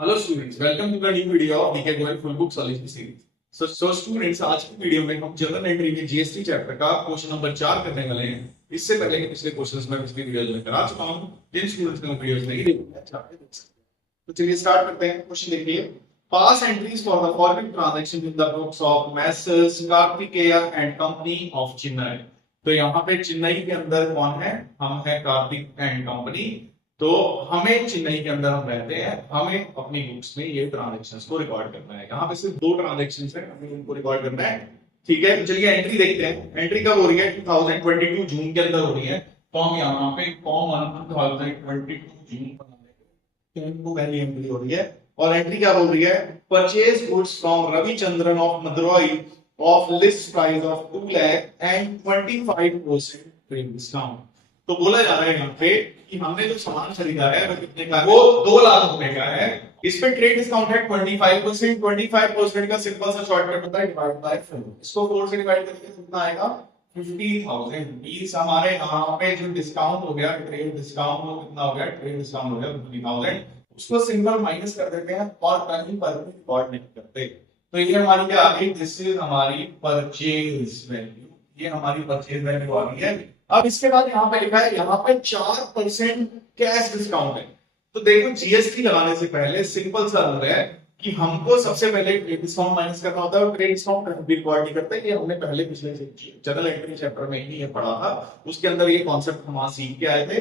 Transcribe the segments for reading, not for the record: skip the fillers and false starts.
Hello students, welcome to the new video of DK Goyal full book solution series. So students, आज की video में हम general entry के GST chapter का question number 4 करने वाले हैं। इससे पहले कि पिछले क्वेश्चंस में पिछली वीडियोस में करा चुका हूं, जिन स्टूडेंट्स ने वीडियोस नहीं देखी है जाके देख सकते हैं। तो चलिए स्टार्ट करते हैं। क्वेश्चन देखिए, pass entries for the following transaction in the books of messrs Kartikeya and company of Chennai. तो यहाँ पे चेन्नई के अंदर कौन है? हम है कार्तिक एंड कंपनी। तो हमें चेन्नई के अंदर हम रहते हैं, हमें अपनी बुक्स में ये ट्रांजैक्शंस को रिकॉर्ड करना है। यहाँ पे सिर्फ दो ट्रांजैक्शंस हैं, हमें उनको रिकॉर्ड करना है। ठीक है, तो चलिए एंट्री देखते हैं। एंट्री कब हो रही है? 2022 जून के अंदर हो रही है। तो हम यहाँ पे कॉमन 2022 जून को पहली एंट्री हो रही है। और एंट्री क्या बोल रही है? Purchase goods from Ravichandran of Madurai of list price of 2 lakh and 25% trade discount. तो बोला जा रहा है यहाँ पे कि हमने जो सामान खरीदा है वो कितने का? वो 2 लाख रुपए का है। इस पे ट्रेड डिस्काउंट है 25%। 25% का सिंपल सा शॉर्टकट होता है डिवाइड बाय 4। इसको 4 से डिवाइड करके कितना आएगा? 50,000। मींस हमारे यहाँ पे जो डिस्काउंट हो गया, ट्रेड डिस्काउंट, वो कितना हो गया? ट्रेड डिस्काउंट हो गया 50,000। उसको सिंपल माइनस कर देते हैं और कहीं पर भी रिकॉर्ड नहीं करते। तो ये हमारी क्या आ गई? दिस इज हमारी परचेज वैल्यू। ये हमारी परचेज वैल्यू आ गई है। अब इसके बाद यहाँ पे लिखा है, यहाँ पे 4% कैश डिस्काउंट है। तो देखो, जीएसटी लगाने से पहले सिंपल सा रूल है कि हमको सबसे पहले ट्रेड डिस्काउंट माइनस करना होता है। और ट्रेड डिस्काउंट कभी रिकॉर्ड नहीं करते। ये हमने पहले पिछले जनरल एंट्री चैप्टर में ही ये पढ़ा था, उसके अंदर ये कॉन्सेप्ट हम वहां सीख के आए थे।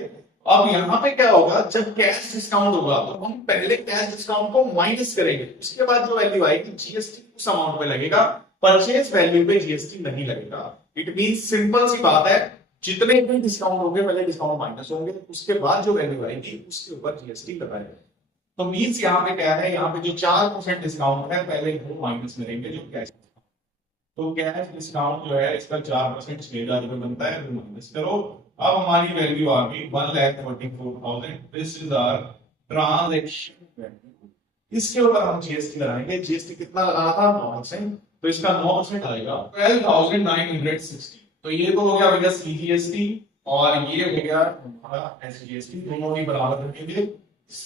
अब यहाँ पे क्या होगा? जब कैश डिस्काउंट होगा तो हम पहले कैश डिस्काउंट को माइनस करेंगे, उसके बाद जो वैल्यू आएगी जीएसटी उस अमाउंट पे लगेगा, परचेज वैल्यू पे जीएसटी नहीं लगेगा। इट मींस सिंपल सी बात है, जितने भी डिस्काउंट होंगे पहले डिस्काउंट माइनस होंगे, उसके बाद जो वैल्यू आएगी उसके ऊपर जीएसटी लगाएगा। तो मींस यहाँ पे क्या है? यहाँ पे जो 4% डिस्काउंट है पहले वो माइनस करेंगे जो कैश। तो कैश डिस्काउंट जो है इसका 4% 6,000 रुपए बनता है, वो माइनस करो। अब हमारी वैल्यू आ गई 1,44,000। This is our transaction value. इसके ऊपर हम जीएसटी लगाएंगे। जीएसटी कितना लगाना था? 9%। तो इसका 9% आएगा 12,960। तो ये तो हो गया भैया सीजीएसटी और ये हो गया हमारा एसजीएसटी। दोनों ही बराबर रखेंगे।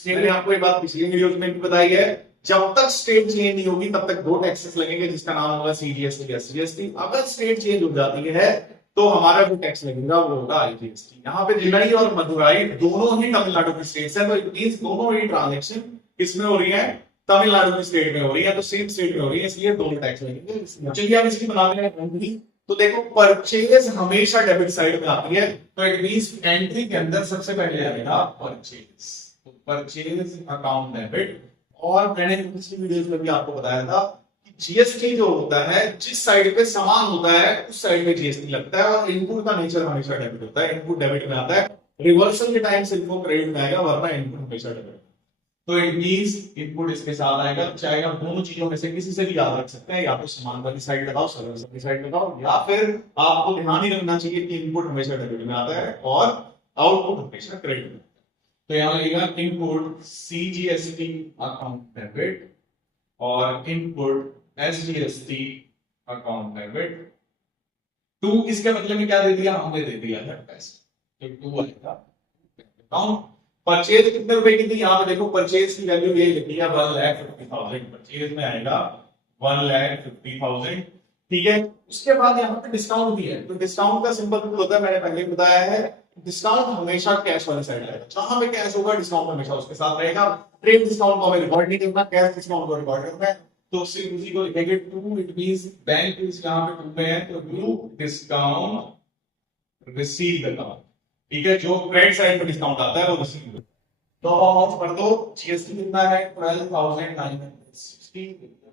मैंने आपको एक बात पिछली वीडियोस में भी बताई है, जब तक स्टेट चेंज नहीं होगी तब तक दो टैक्सेस लगेंगे, जिसका नाम होगा सीजीएसटी एसजीएसटी। अगर स्टेट चेंज हो जाती है तो हमारा जो टैक्स लगेगा वो होगा आईजीएसटी। यहाँ पे चेन्नई और मदुरई दोनों ही तमिलनाडु की स्टेट्स है, तो इट मींस दोनों ही ट्रांजैक्शन किसमें हो रही है? तमिलनाडु की स्टेट में हो रही है। तो सेम स्टेट में हो रही है, इसलिए दोनों टैक्स लगेंगे। चलिए अब इसकी बना लेंगे। तो देखो, परचेज हमेशा डेबिट साइड में आती है, तो इट मींस एंट्री के अंदर सबसे पहले आएगा परचेज। तो परचेज अकाउंट डेबिट। और मैंने पिछली वीडियोस में भी आपको बताया था कि जीएसटी जो होता है, जिस साइड पे सामान होता है उस साइड पे जीएसटी लगता है। और इनपुट का नेचर हमेशा डेबिट होता है। इनपुट डेबिट में आता है, रिवर्सल के टाइम से इनको क्रेडिट में आएगा, वरना इनपुट हमेशा डेबिट। तो इट मींस इनपुट इसके साथ आएगा। चाहे आप दोनों चीजों में से किसी से भी याद रख सकते हैं, या तो सामान वाली साइड लगाओ, सर्विस वाली साइड लगाओ, या फिर आपको ध्यान ही रखना चाहिए कि इनपुट हमेशा डेबिट में आता है और आउटपुट हमेशा क्रेडिट में। तो यहां लगेगा इनपुट सीजीएसटी अकाउंट डेबिट और इनपुट एसजीएसटी अकाउंट डेबिट। 2 इसके बदले में क्या दे दिया? हमने दे दिया है पैसे। तो 2 आएगा अकाउंट। परचेज कितने रुपए की थी? यहाँ पे देखो, परचेज की वैल्यू ये लिखी है 1,50,000। परचेज में आएगा 1,50,000। ठीक है, उसके बाद यहाँ पे डिस्काउंट भी है। तो डिस्काउंट का सिंपल रूल होता है, मैंने पहले बताया है, डिस्काउंट हमेशा कैश वाली साइड रहेगा। जहां पे कैश होगा डिस्काउंट हमेशा उसके साथ रहेगा। ट्रेड डिस्काउंट को हमें रिकॉर्ड नहीं करना, कैश डिस्काउंट को रिकॉर्ड करना है। तो सिर्फ उसी को लिखेंगे 2। इट मींस बैंक यहाँ पे 2 में है, तो न्यू डिस्काउंट रिसीव्ड अकाउंट। ठीक है, जो क्रेडिट साइड पे डिस्काउंट आता है वो रिसीव। तो अमाउंट भर दो। जीएसटी कितना है? 12,960।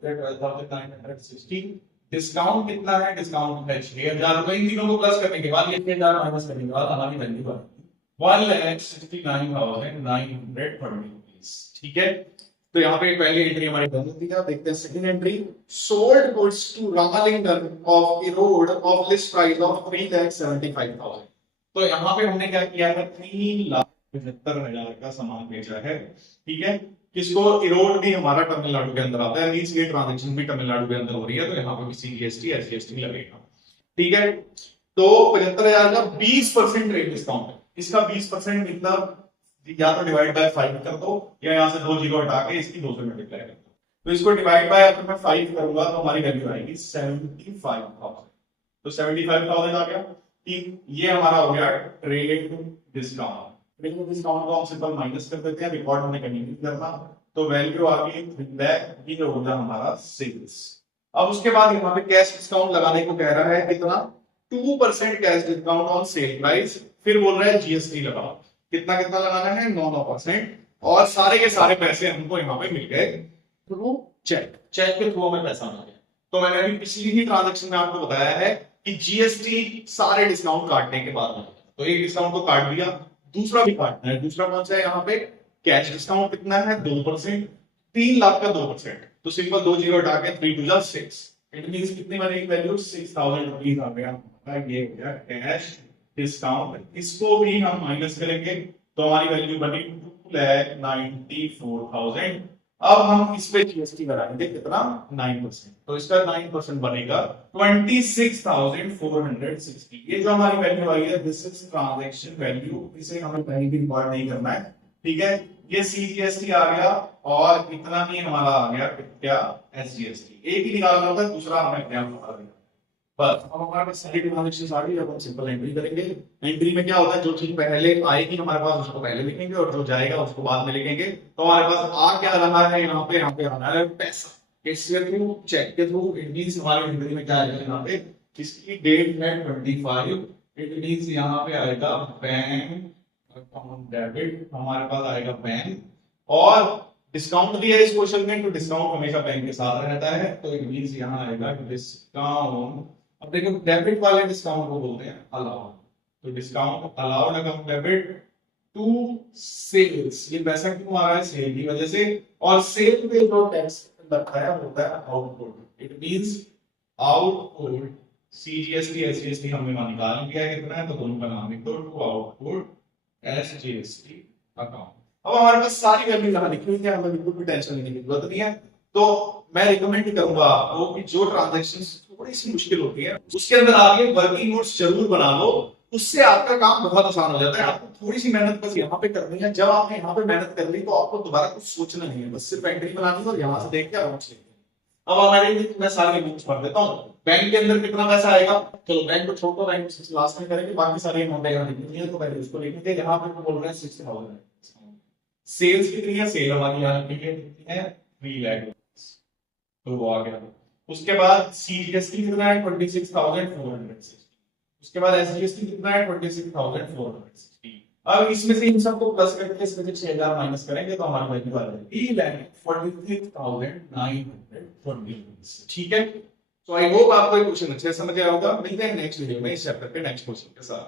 12,960। डिस्काउंट कितना है? डिस्काउंट है 6,000 रुपए। इन तीनों को प्लस करने के बाद, ये 6,000 माइनस करने के बाद हमारी वैल्यू आ गई 1,69,930 रुपीस। ठीक है, तो यहाँ पे पहली एंट्री हमारी बन होती है। देखते हैं second entry. Sold goods to Ramalingam of Erode of list price of 3,75,000। तो यहाँ पे हमने क्या किया है? 3,75,000 का सामान बेचा है। ठीक है, किसको? इरोड भी हमारा तमिलनाडु के अंदर आता है, मींस ये ट्रांजैक्शन भी तमिलनाडु के अंदर हो रही है, तो यहाँ पे भी सीजीएसटी एसजीएसटी लगेगा। ठीक है, तो 75,000 का 20% ट्रेड डिस्काउंट है। इसका 20% मतलब या तो डिवाइड बाय 5 कर दो या यहाँ से 2 जीरो हटा के इसकी 2 से मल्टीप्लाई कर दो। तो इसको डिवाइड बाय अगर मैं 5 करूंगा तो हमारी वैल्यू आएगी 75,000। तो 75,000 आ गया। ठीक, ये हमारा हो गया ट्रेड डिस्काउंट। ट्रेड डिस्काउंट को हम सिंपल माइनस कर देते हैं, रिकॉर्ड हमने कहीं नहीं करना। तो वैल्यू आ गई 3 लाख, ये हो गया हमारा सेल्स। अब उसके बाद यहाँ पे कैश डिस्काउंट लगाने को कह रहा है कितना, 2% cash discount on sale price. फिर बोल रहा है जीएसटी लगाओ, कितना कितना लगाना है, 9%। और सारे के सारे पैसे हमको यहाँ पे मिल गए थ्रू चेक। चेक के थ्रू हमें पैसा मिल गया। तो मैंने अभी पिछली ही ट्रांजेक्शन में आपको बताया है कि जीएसटी सारे डिस्काउंट काटने के बाद मिलता है। तो एक डिस्काउंट को काट दिया, दूसरा भी काटना है। दूसरा कौन सा है, यहाँ पे कैश डिस्काउंट कितना है, 2%। 3 लाख का 2%, तो सिंपल 2 जीरो हटा के 3 2 6। इट मींस कितनी बनेगी वैल्यू, 6,000 रुपीज आ गया। ये हो गया कैश डिस्काउंट। इसको भी हम माइनस करेंगे तो हमारी वैल्यू बनी 2,94,000। अब हम इस पे जीएसटी लगाएंगे कितना, 9%। तो इसका 9% बनेगा 26,460। ये जो हमारी वैल्यू आई है, दिस इज ट्रांजैक्शन वैल्यू। इसे हमें कहीं भी रिकॉर्ड नहीं करना है, ठीक है। ये सीजीएसटी आ गया और इतना ही हमारा आ गया क्या, एसजीएसटी। एक ही निकालना होता है, दूसरा हमें क्या बता देगा बस। अब हमारे पास सारी ट्रांजैक्शंस आ गई। अब हम सिंपल एंट्री करेंगे। एंट्री में क्या होता है, जो चीज पहले आएगी हमारे पास उसको पहले लिखेंगे और जो जाएगा उसको बाद में लिखेंगे। तो हमारे पास आ क्या रहा है, यहाँ पे आ रहा है पैसा। इसके थ्रू, चेक के थ्रू। इट मींस हमारे एंट्री में क्या आएगा, यहाँ पे इसकी डेट है 25। इट मींस यहाँ पे आएगा बैंक अकाउंट डेबिट, हमारे पास आएगा बैंक। और डिस्काउंट दिया है इस क्वेश्चन में, तो डिस्काउंट हमेशा बैंक के साथ रहता है। तो इट मींस यहाँ आएगा डिस्काउंट। अब देखो डेबिट वाले डिस्काउंट को बोलते हैं अलाउड। तो discount allowed account debit to sales. ये पैसा क्यों आ रहा है, सेल की वजह से। और सेल पे जो टैक्स लगता है होता है output. It means output CGST SGST हमने वहां निकाल लिया है कितना है, तो दोनों का नाम लिख दो, टू आउटपुट एसजीएसटी अकाउंट। अब हमारे पास सारी वैल्यू यहाँ लिखी हुई है, हमें बिल्कुल भी टेंशन लेने की जरूरत नहीं है। तो मैं रिकमेंड करूंगा आपको कि जो ट्रांजैक्शंस थोड़ी सी मुश्किल होती है उसके अंदर आगे वर्किंग नोट्स जरूर बना लो। उससे आपका काम बहुत आसान हो जाता है। आपको थोड़ी सी मेहनत बस यहाँ पे करनी है। जब आपने यहाँ पे मेहनत कर ली तो आपको दोबारा कुछ सोचना नहीं है, बस सिर्फ एंट्री बनानी है और यहाँ से देख के आराम से। अब हमारे मैं सारे नोट्स पढ़ देता हूँ। बैंक के अंदर कितना पैसा आएगा, चलो बैंक को छोड़ दो, बैंक को लास्ट में करेंगे। बाकी सारी अमाउंट यहाँ लिखनी है, तो पहले उसको लिखेंगे। यहाँ पे बोल रहे हैं 60,000। सेल्स कितनी है, सेल हमारी यहाँ कितनी है, 3 लाख। तो वो आ गया। उसके बाद सीजीएसटी कितना है, 26,460। उसके बाद एसजीएसटी कितना है, 26,460। अब इसमें से इन सबको प्लस करके इसमें से 6,000 माइनस करेंगे तो हमारी वैल्यू आ जाएगी 46,920। ठीक है। तो आई होप आपको ये क्वेश्चन अच्छे से समझ आया होगा। मिलते हैं नेक्स्ट वीडियो में इस चैप्टर के नेक्स्ट क्वेश्चन के साथ।